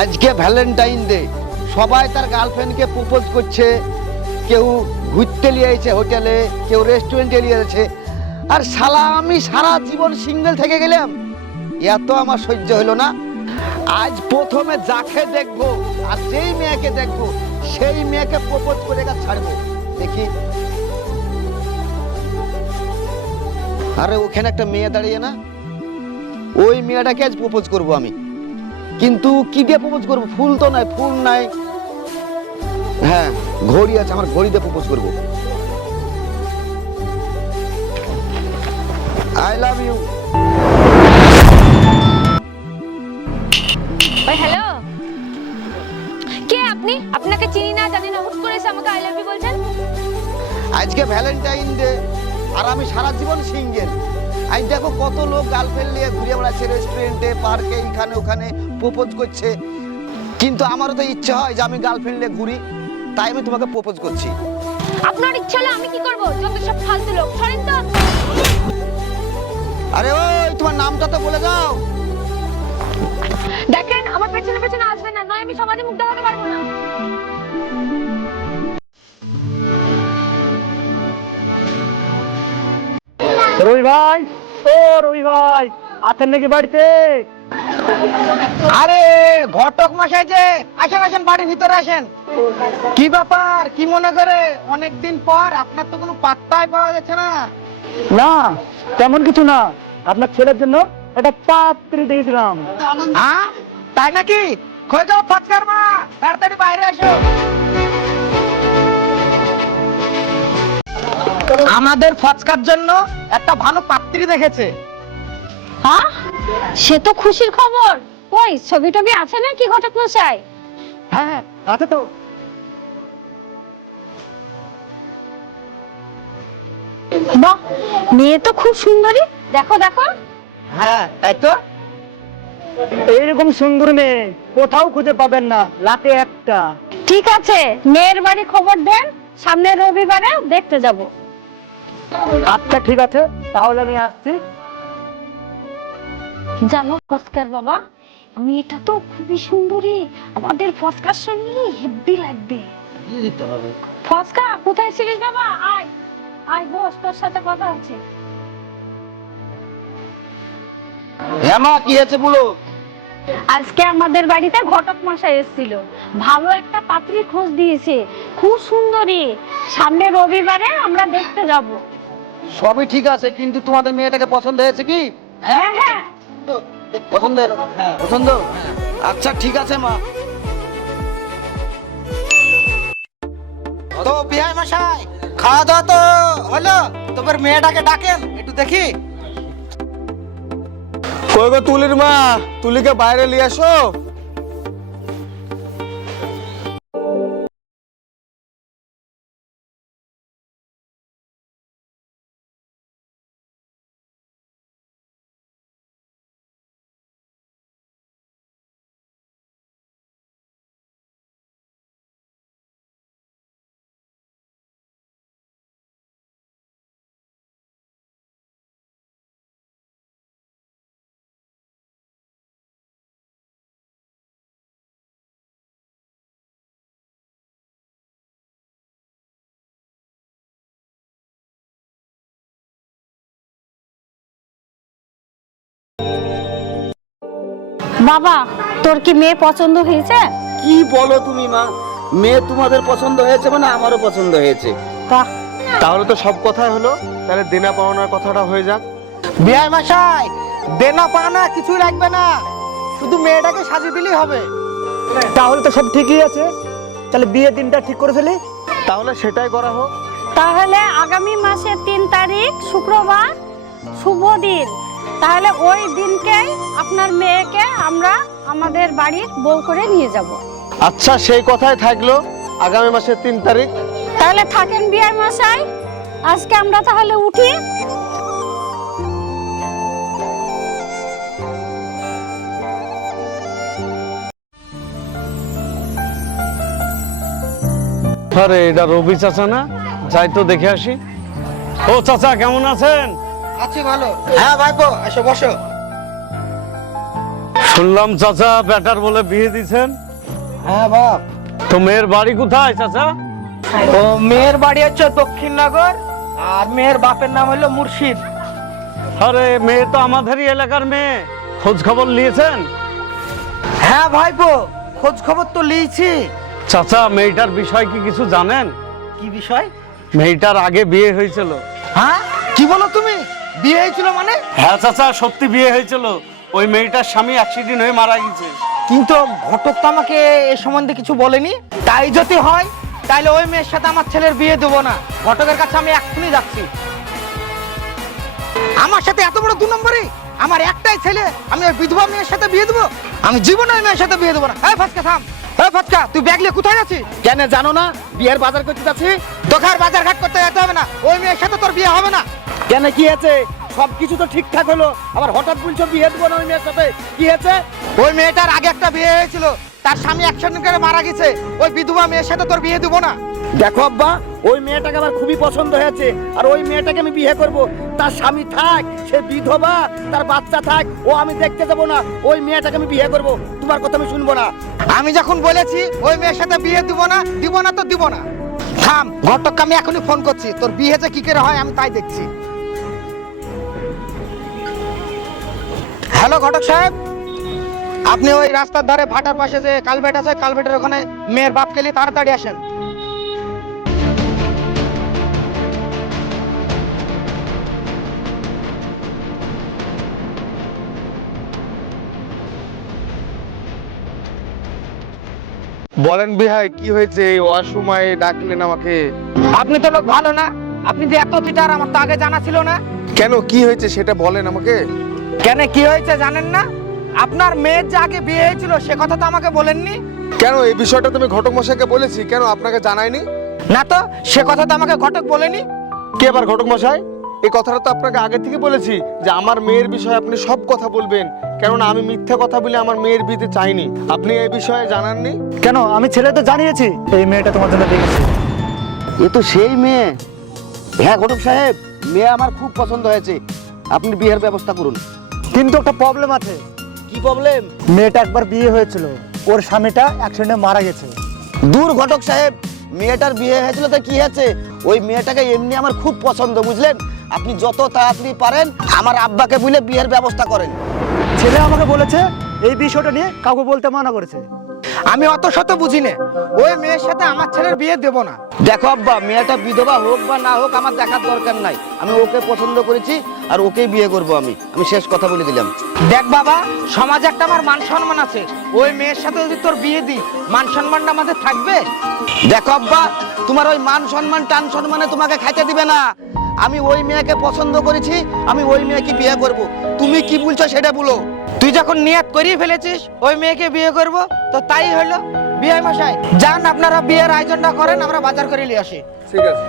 আজকে Valentine day সবাই তার গার্লফ্রেন্ডকে প্রপোজ করছে। কেউ ঘুরতে নিয়ে এসেছে হোটেলে কেউ রেস্টুরেন্টে নিয়ে এসেছে। আর শালা, আমি সারা জীবন সিঙ্গেল থেকে গেলাম। এত আমার সহ্য হলো না। আজ প্রথমে যাকে দেখব, আর যেই মেয়েকে দেখব, সেই মেয়েকে প্রপোজ করে গা ছাড়বো। দেখি। আরে ওখানে একটা মেয়ে দাঁড়িয়ে না। ওই মেয়েটাকে আজ প্রপোজ করব আমি। কিন্তু কি দিয়ে প্রপোজ করব? ফুল তো নাই ফুল নাই। হ্যাঁ ঘড়ি আছে আমার ঘড়ি দিয়ে প্রপোজ করব। আই লাভ ইউ হ্যালো কে আপনি? আপনাকে চিনি না জানি না হুট করে এসে আমাকে আই লাভ ইউ বলছেন। আজকে ভ্যালেন্টাইন ডে আর আমি সারা জীবন সিঙ্গেল আজ দেখো কত লোক গার্লফ্রেন্ড নিয়ে ঘুরে বেড়াচ্ছে রেস্টুরেন্টে পার্কে এখানে ওখানে প্রপোজ করছে। কিন্তু আমারও তো ইচ্ছে হয় যে আমি গার্লফ্রেন্ড নিয়ে ঘুরি তাই আমি তোমাকে প্রপোজ করছি। আপনার ইচ্ছে হলে আমি কি করব? যত সব ফালতু লোক সরেন তো। আরে ওই তোমার নামটা তো বলে দাও। দেখেন আমার পেছনে পেছনে আসবেন না নয় আমি সমাজে মুখ দেখাতে পারব না। রবি ভাই ও রবি ভাই আছেন নাকি বাড়িতে? আরে ঘটক মশাই যে আসেন আসেন বাড়ির ভিতরে আসেন। কি ব্যাপার? কি মনে করে? অনেকদিন পর আপনার তো কোনো পাত্তাই পাওয়া যাচ্ছে না। না তেমন কিছু না। আপনার ছেলের জন্য একটা পাত্রী দেখেছিলাম হ্যাঁ তাই নাকি? খোঁজ যাও ফচকার মা তাড়াতাড়ি বাইরে আসো। আমাদের ফচকার জন্য একটা ভালো পাত্রী দেখেছে। হ্যাঁ? সে তো খুশির খবর। ওই ছবি টবি আছে না কি ঘটক মশাই হ্যাঁ আছে তো। বাহ মেয়ে তো খুব সুন্দরী। দেখো দেখো। হ্যাঁ তাই তো। এইরকম সুন্দর মেয়ে কোথাও খুঁজে পাবেন না লাতে একটা। ঠিক আছে মেয়ের বাড়ি খবর দেন সামনের রবিবারে দেখতে যাব। আচ্ছা ঠিক আছে তাহলে আমি আসছি। জানো ফসকার বাবা মেয়েটা তো খুবই সুন্দরী। আমাদের ফসকার সঙ্গে হেব্বি লাগবে। ফসকা কোথায় ছিলিস বাবা? আয় আয় বস তোর সাথে কথা আছে হ্যাঁ মা কি হয়েছে বলো? আজকে আমাদের বাড়িতে ঘটক মশাই এসেছিল। ভালো একটা পাত্রী খোঁজ দিয়েছে। খুব সুন্দরী। সামনে রবিবারে আমরা দেখতে যাব। সবই ঠিক আছে কিন্তু তোমাদের মেয়েটাকে পছন্দ হয়েছে কি? হ্যাঁ হ্যাঁ। পছন্দ? পছন্দ? আচ্ছা ঠিক আছে মা। তো বিহাই মশাই খাওয়া দাওয়া তো হলো। তোমার মেয়েটাকে ডাকেন একটু দেখি। কই গো তুলির মা? তুলিকে বাইরে নিয়ে আসো বাবা তোর কি মেয়ে পছন্দ হয়েছে? কি বলো তুমি মা? মেয়ে তোমাদের পছন্দ হয়েছে মানে আমারও পছন্দ হয়েছে। বাহ। তাহলে তো সব কথাই হলো। তাহলে দেনা পাওনার কথাটা হয়ে যাক। বিহাই মশাই দেনা পানা কিছুই লাগবে না। শুধু মেয়েটাকে সাজিয়ে দিলেই হবে। তাহলে তো সব ঠিকই আছে। তাহলে বিয়ে দিনটা ঠিক করে ফেলি। তাহলে সেটাই করা হোক। তাহলে আগামী মাসের তিন তারিখ শুক্রবার শুভ দিন। তাহলে ওই দিনকেই আপনার মেয়েকে আমরা আমাদের বাড়ির বউ করে নিয়ে যাব। আচ্ছা সেই কথাই থাকল আগামী মাসের তিন তারিখ। তাহলে থাকেন বিয়ার মশাই আজকে আমরা তাহলে উঠি। আরে এটা রবি চাচা না? যাই তো দেখে আসি। ও চাচা কেমন আছেন? আছি ভালো। হ্যাঁ ভাইপো। এসো বসো। শুনলাম চাচা ব্যাটার বলে বিয়ে দিছেন হ্যাঁ বাপ। তো মেয়ের বাড়ি কোথায় চাচা? ও মেয়ের বাড়ি হচ্ছে দক্ষিণনগর আর মেয়ের বাপের নাম হলো মুর্শিদ। আরে মেয়ে তো আমাদেরই এলাকার মেয়ে। খোঁজ খবর নিয়েছেন? হ্যাঁ ভাইপো খোঁজ খবর তো লিয়েছি চাচা মেয়েটার বিষয় কি কিছু জানেন? কি বিষয়? মেয়েটার আগে বিয়ে হয়েছিল। হ্যাঁ? কি বলো তুমি? বিয়ে হয়েছিল মানে? হ্যাঁ চাচা সত্যি বিয়ে হয়েছিল। ওই মেয়েটার স্বামী অ্যাক্সিডেন্ট হয়ে মারা গেছে। কিন্তু ঘটক তো আমাকে এ সম্বন্ধে কিছু বলেনি। তাই যদি হয় তাহলে ওই মেয়ের সাথে আমার ছেলের বিয়ে দেবো না। ঘটকের কাছে আমি এক্ষুনি যাচ্ছি। আমার সাথে এত বড় দু নম্বরে? আমার একটাই ছেলে আমি ওই বিধবা মেয়ের সাথে বিয়ে দেবো? আমি জীবনে ওই মেয়ের সাথে বিয়ে দেবো না। এই ফাচকা থাম। এই ফাচকা তুই ব্যাগ নিয়ে কোথায় যাচ্ছিস? কেন জানো না বিয়ের বাজার করতে যাচ্ছি? আর বাজার ঘাট করতে যেতে হবে না। ওই মেয়ের সাথে তোর বিয়ে হবে না। কেন কি আছে? সব কিছু তো ঠিকঠাক হলো। আবার হঠাৎ বলছো বিয়ে দেবো না ওই মেয়ের সাথে। কি হয়েছে? ওই মেয়েটার আগে একটা বিয়ে হয়েছিল। তার স্বামী অ্যাক্সিডেন্ট করে মারা গেছে। ওই বিধবা মেয়ের সাথে তোর বিয়ে দেবো না। দেখো আব্বা ওই মেয়েটাকে আমার খুবই পছন্দ হয়েছে। আর ওই মেয়েটাকে আমি বিয়ে করব। তার স্বামী থাক সে বিধবা তার বাচ্চা থাক ও আমি দেখতে যাব না। ওই মেয়েটাকে আমি বিয়ে করব। তোমার কথা আমি শুনব না। আমি যখন বলেছি ওই মেয়ের সাথে বিয়ে দিব না দিব না তো দিব না। থাম ঘটককে আমি এখনই ফোন করছি। তোর বিয়ে যে কি করে হয় আমি তাই দেখছি। হ্যালো ঘটক সাহেব আপনি ওই রাস্তার ধারে ভাটার পাশে যে কালভেট আছে কালভেটের ওখানে মেয়ের বাপকে নিয়ে তাড়াতাড়ি আসেন। বলেন বিহাই কি হয়েছে? অসময়ে ডাকলেন আমাকে। আপনি তো লোক ভালো না। আপনি যে এত চিটার আমার তো আগে জানা ছিল না। কেন কি হয়েছে সেটা বলেন আমাকে। কেন কি হয়েছে জানেন না? আপনার মেয়ের যে আগে বিয়ে হয়েছিল সে কথা তো আমাকে বলেননি? কেন এই বিষয়টা তুমি ঘটক মশাইকে বলেছি কেন আপনাকে জানাইনি না তো সে কথা তো আমাকে ঘটক বলেনি। কে আবার ঘটক মশাই? এই কথাটা তো আপনাকে আগে থেকে বলেছি যে আমার মেয়ের বিষয়ে আপনি সব কথা বলবেন। কেননা আমি মিথ্যা কথা বলে আমার মেয়ের বিয়েতে চাইনি। আপনি এই বিষয়ে জানাননি? কেন আমি ছেলে তো জানিয়েছি এই মেয়েটা তোমার জন্য দেখেছি এ তো সেই মেয়ে। হ্যাঁ ঘটক সাহেব মেয়ে আমার খুব পছন্দ হয়েছে। আপনি বিয়ের ব্যবস্থা করুন। কিন্তু একটা প্রবলেম আছে। কি প্রবলেম মেয়েটা একবার বিয়ে হয়েছিল। ওর স্বামীটা অ্যাক্সিডেন্টে মারা গেছে। দূর ঘটক সাহেব মেয়েটার বিয়ে হয়েছিল তো কি হয়েছে? ওই মেয়েটাকে এমনি আমার খুব পছন্দ বুঝলেন? আপনি যত তাড়াতাড়ি পারেন আমার আব্বাকে বলে বিয়ের ব্যবস্থা করেন। ছেলে আমাকে বলেছে এই বিষয়টা নিয়ে কাউকে বলতে মানা করেছে। আমি অত শত বুঝি না ওই মেয়ের সাথে আমার ছেলের বিয়ে দেব না। দেখো আব্বা মেয়েটা বিধবা হোক বা না হোক আমার দেখার দরকার নাই। আমি ওকে পছন্দ করেছি আর ওকেই বিয়ে করব আমি। আমি শেষ কথা বলে দিলাম। দেখ বাবা সমাজে একটা আমার মান সম্মান আছে। ওই মেয়ের সাথে যদি তোর বিয়ে দিই মান সম্মানটা আমাদের থাকবে? দেখো আব্বা তোমার ওই মান সম্মান টান সম্মানে তোমাকে খাইতে দিবে না। আমি ওই মেয়েকে পছন্দ করেছি আমি ওই মেয়েকে বিয়ে করব। তুমি কি বলছো সেটা বলো। তুই যখন নিয়াত করিয়ে ফেলেছিস, ওই মেয়েকে বিয়ে করব? তো তাই হলো বিয়ে মশাই। যান, আপনারা বিয়ের আয়োজনটা করেন, আমরা বাজার করে নিয়ে আসি। ঠিক আছে।